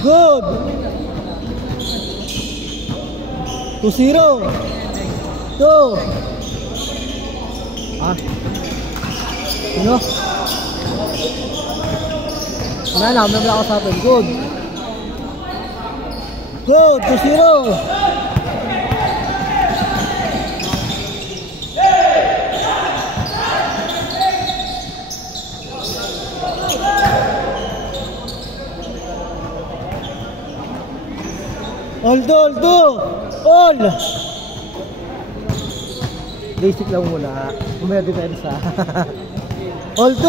Good. 2-0. 2. Ah. Sino? Wala na, may wala ako sa atin. Good. Good. 2-0. All. Basic lang muna. Umaya depensa. All 2.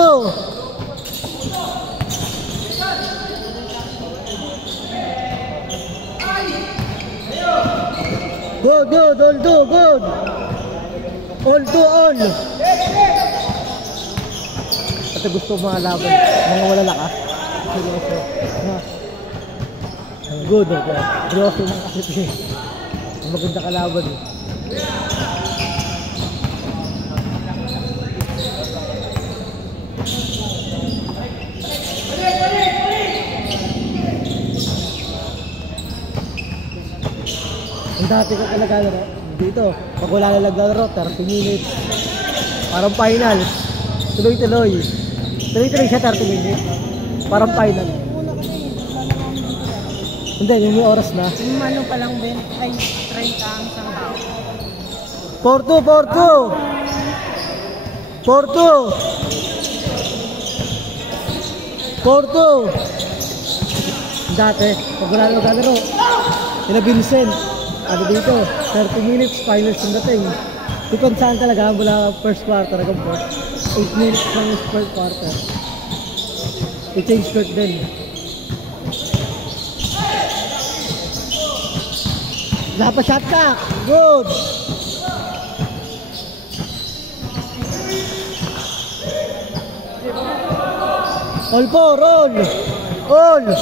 Good. All 2. Good. All 2. All. At gusto mga laban. Mga wala lakas. Good. Seryoso lang kasi maganda kalaban eh. Ang dati ko talaga dito, pag wala na naglaro, 30 minutes. Parang final. Tuloy-tuloy siya 30 minutes. Parang final. Hindi, yung oras na. Yung ano pa lang din, ay 30 ang isang tao. 4-2. Dati, pag wala na maglalaro, sila Vincent, ano dito, 30 minutes, finals yung dating. Ipansaan talaga mula first quarter hanggang 8 minutes lang yung first quarter. I-change court din. Dapat shot clock. Good. All 4. All 4.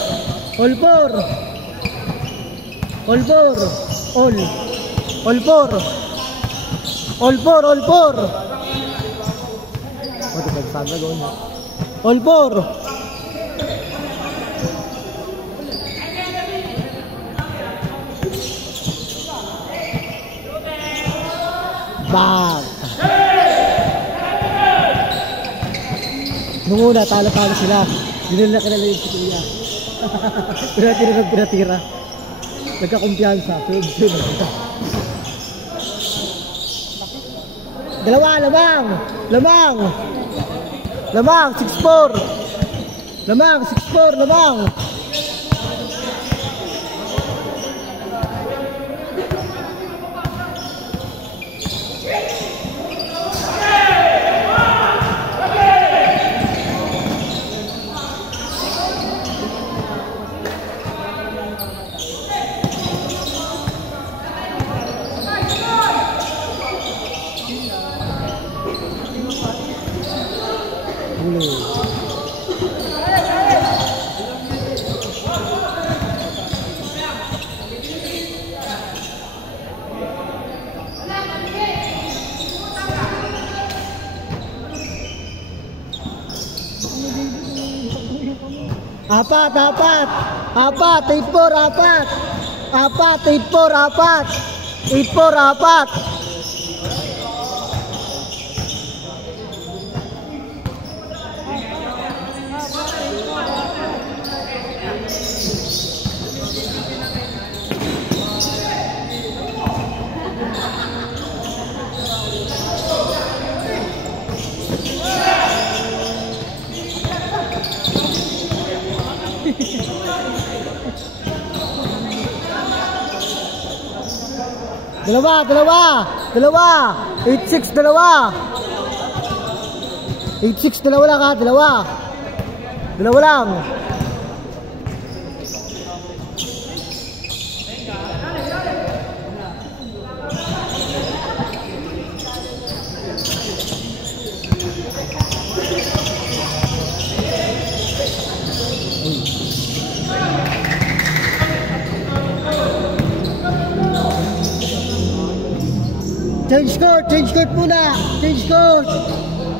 All 4. Bang! Nung una, talo-talo sila. Hindi na kilala yung si Kuya. Pinatira. Nagkakumpiyansa. Dalawa, lamang, 6-4. Lamang. Apat. 8-4. Dalawa. 8-6, dalawa. 8-6, dalawa lang ha. Dalawa lang. Change court muna. Change court.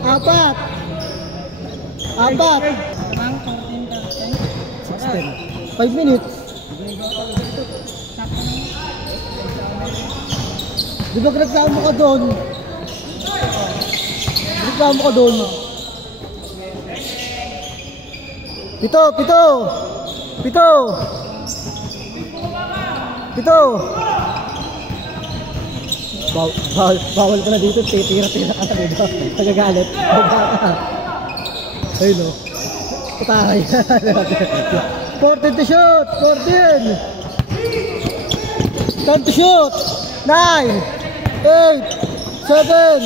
4. 16. 5 minutes. Di ba reklamo ka doon? Reklamo ka doon. Pito. Bawal ka na dito, tira-tira ka na dito. Nagagalit. Ayun o. Patay. 14 to shoot. 14. 10 to shoot. 9, 8, 7,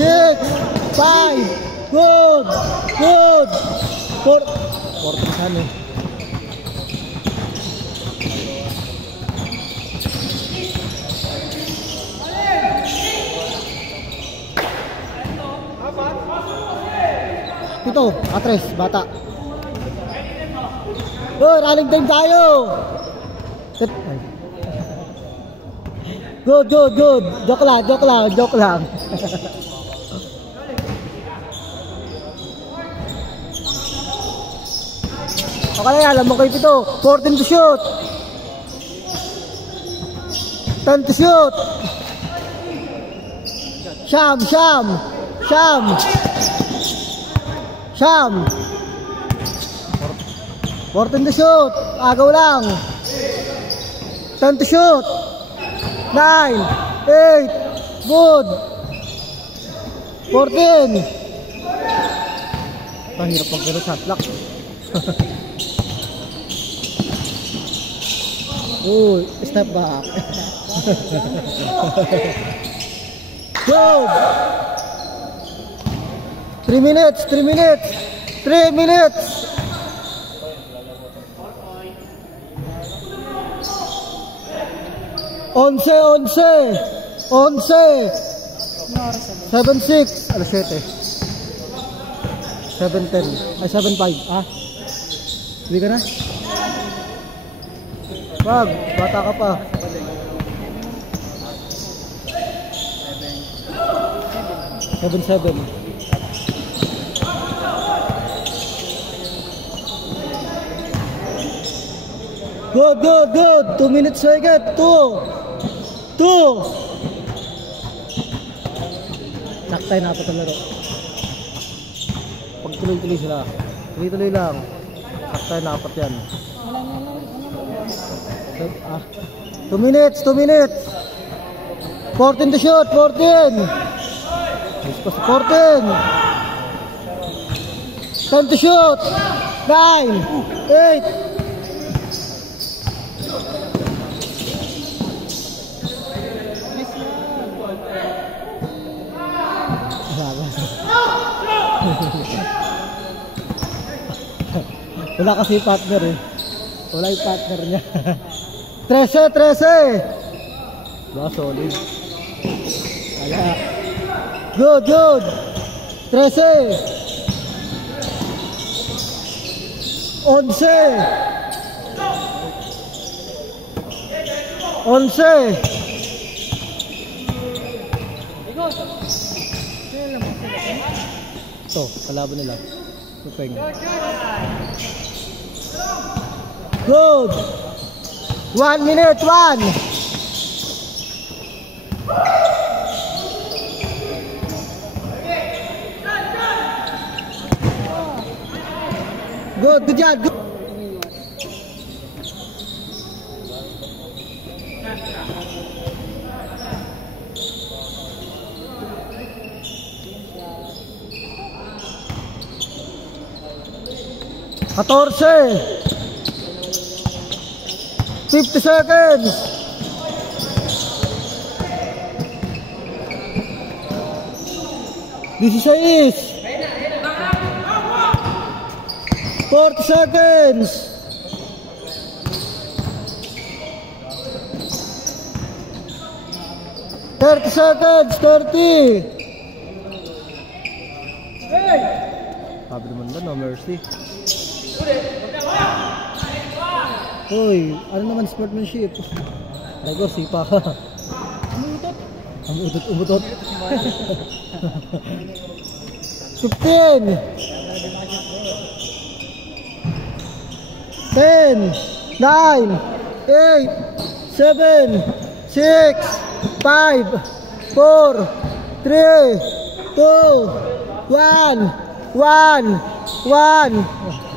6, 5. Good. 14 sana eh. Pito, atres, bata. Oh, running time tayo. Good. Joke lang. Okay, alam mo kay Pito. 14 to shoot. 10 to shoot. Sham. 14 to shoot. Agaw lang. 10 to shoot. 9, 8, good. 14. Hirap pag gano'n shot clock. Oh, step back. Good. 3 minutes. 7-6. Alas 7. 7-10. Ay, 7-5. Ah? Hindi ka na? Wag, bata ka pa. 7-7. Good. 2 minutes second. 2. Naktay na apat ang laro. Pag tuloy-tuloy sila. Tuloy-tuloy lang. Naktay na apat yan. 2 minutes. 14 to shoot. 14. 10 to shoot. 9, 8. Wala kasi partner eh. Wala yung partner niya. 13. Ba, solid. Wala. Good. 13. 11. 11. Ito, kalaban nila. Pupeng. Good. 1 minute. 1. Good job. Good. Katorse. 50 seconds. 16. 40 seconds. 30 seconds. 30. Sabi naman ba, no mercy. Uy, ano naman sportsmanship? Dago, sipa ka. Umutot. 15. 10. 9. 8, 7, 6, 5, 4, 3, 2, 1, 1, 1.